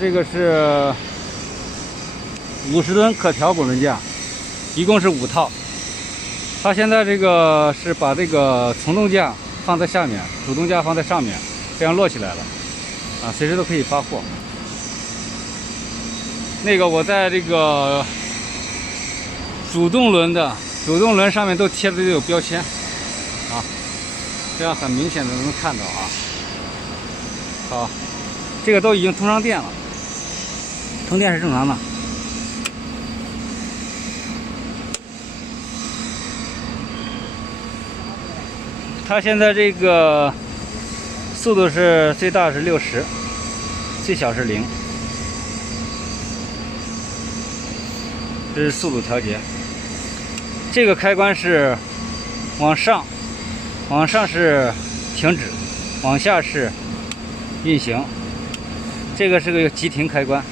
这个是50吨可调滚轮架，一共是5套。它现在这个是把这个从动架放在下面，主动架放在上面，这样摞起来了啊，随时都可以发货。那个我在这个主动轮上面都贴的都有标签啊，这样很明显的能看到啊。好，这个都已经通上电了，充电是正常的。它现在这个速度是最大是60，最小是0，这是速度调节。这个开关是往上是停止，往下是运行。这个是个急停开关，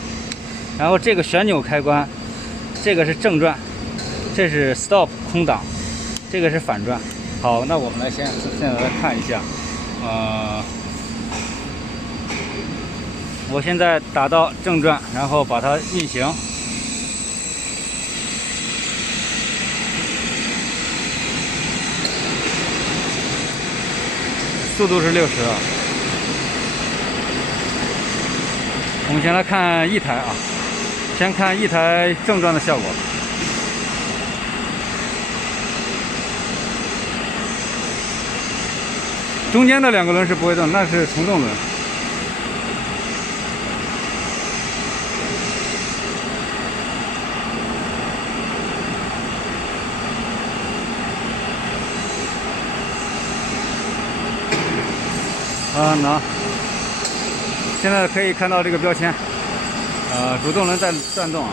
然后这个旋钮开关，这个是正转，这是 stop 空档，这个是反转。好，那我们现在来看一下，我现在打到正转，然后把它运行。速度是60啊。我们先来看一台啊，先看一台正转的效果。中间的2个轮是不会动，那是从动轮。现在可以看到这个标签，主动轮在转动啊。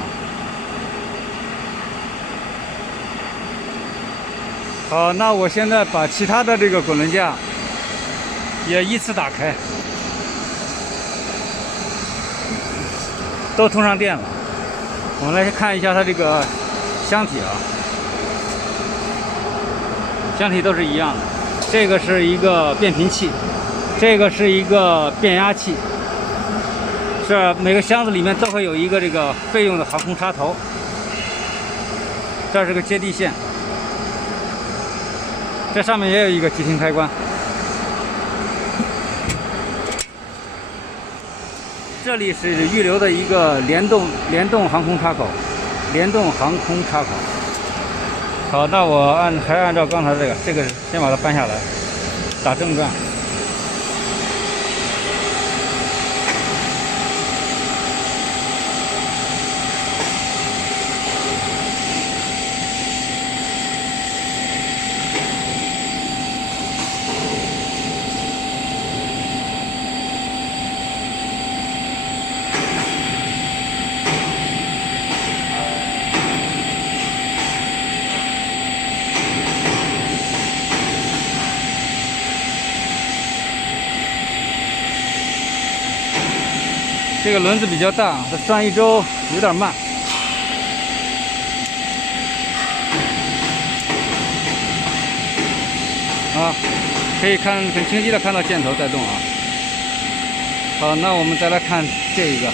好，那我现在把其他的这个滚轮架也依次打开，都通上电了。我们来看一下它这个箱体啊，箱体都是一样的。这个是一个变频器，这个是一个变压器，是每个箱子里面都会有一个这个备用的航空插头。这是个接地线，这上面也有一个急停开关。这里是预留的一个联动航空插口，好，那我还按照刚才这个先把它搬下来，打正转。这个轮子比较大，它转一周有点慢。可以很清晰的看到箭头在动啊。好，那我们再来看这一个。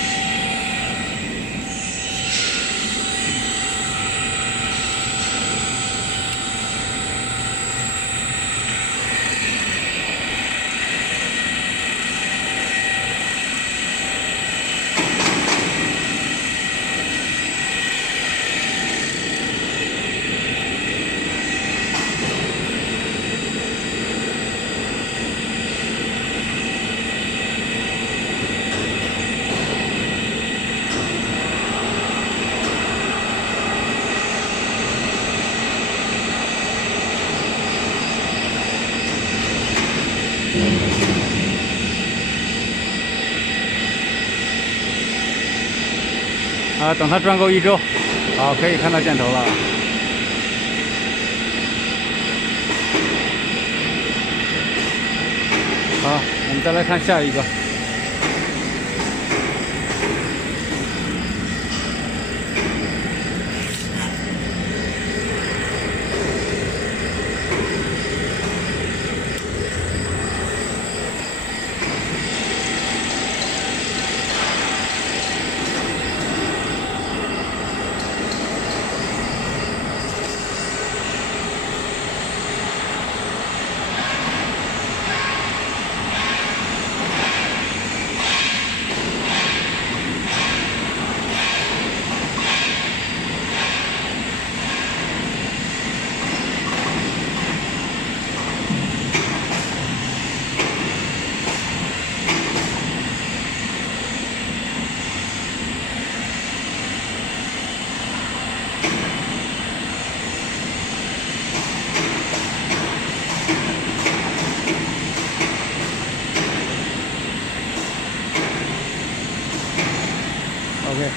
等它转够1周，好，可以看到箭头了。好，我们再来看下一个。OK。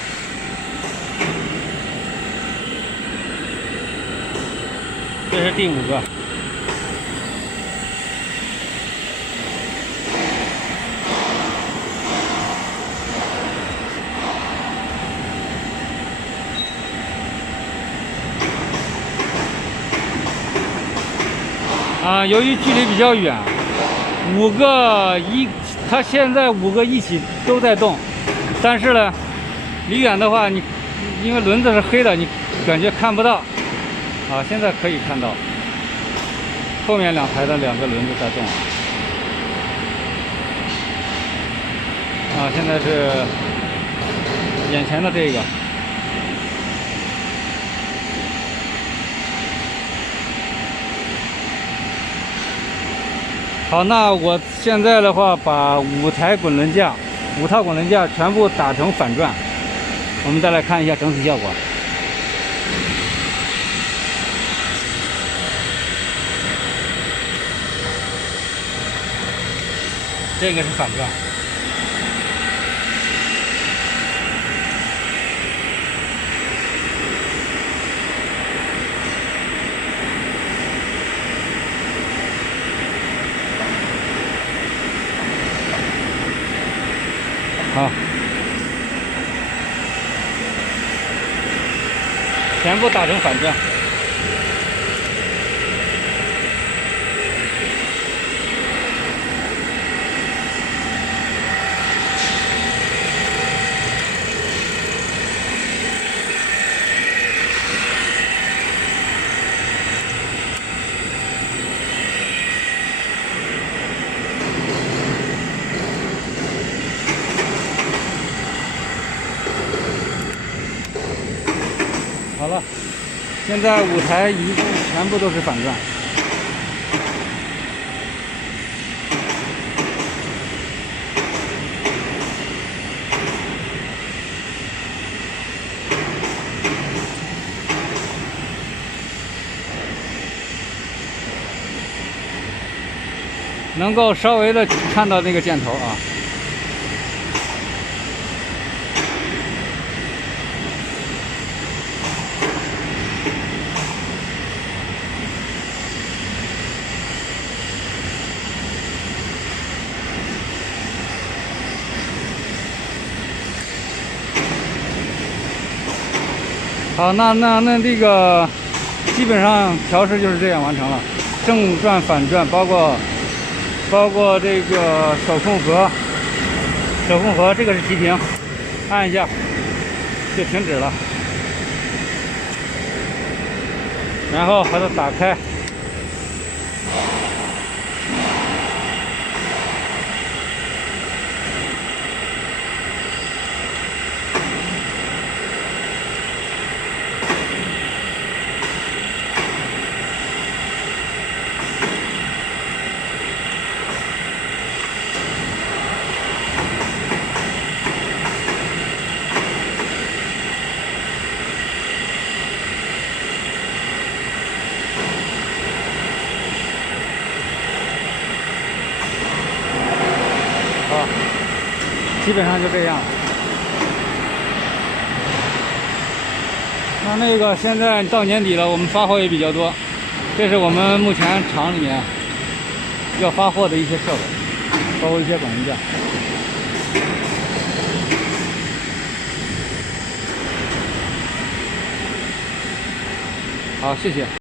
这是第5个。由于距离比较远它现在5个一起都在动，但是呢，离远的话，因为轮子是黑的，你感觉看不到。现在可以看到，后面2台的2个轮子在动。现在是眼前的这个。好，那我现在的话，把5套滚轮架全部打成反转，我们再来看一下整体效果。这个是反转。好，全部打成反转。好了，现在5台一共全部都是反转。能够稍微的看到那个箭头啊。好，那这个基本上调试就是这样完成了，正转、反转，包括这个手控盒，这个是急停，按一下就停止了，然后把它打开。基本上就这样。那个现在到年底了，我们发货也比较多，这是我们目前厂里面要发货的一些设备，包括一些滚轮架。好，谢谢。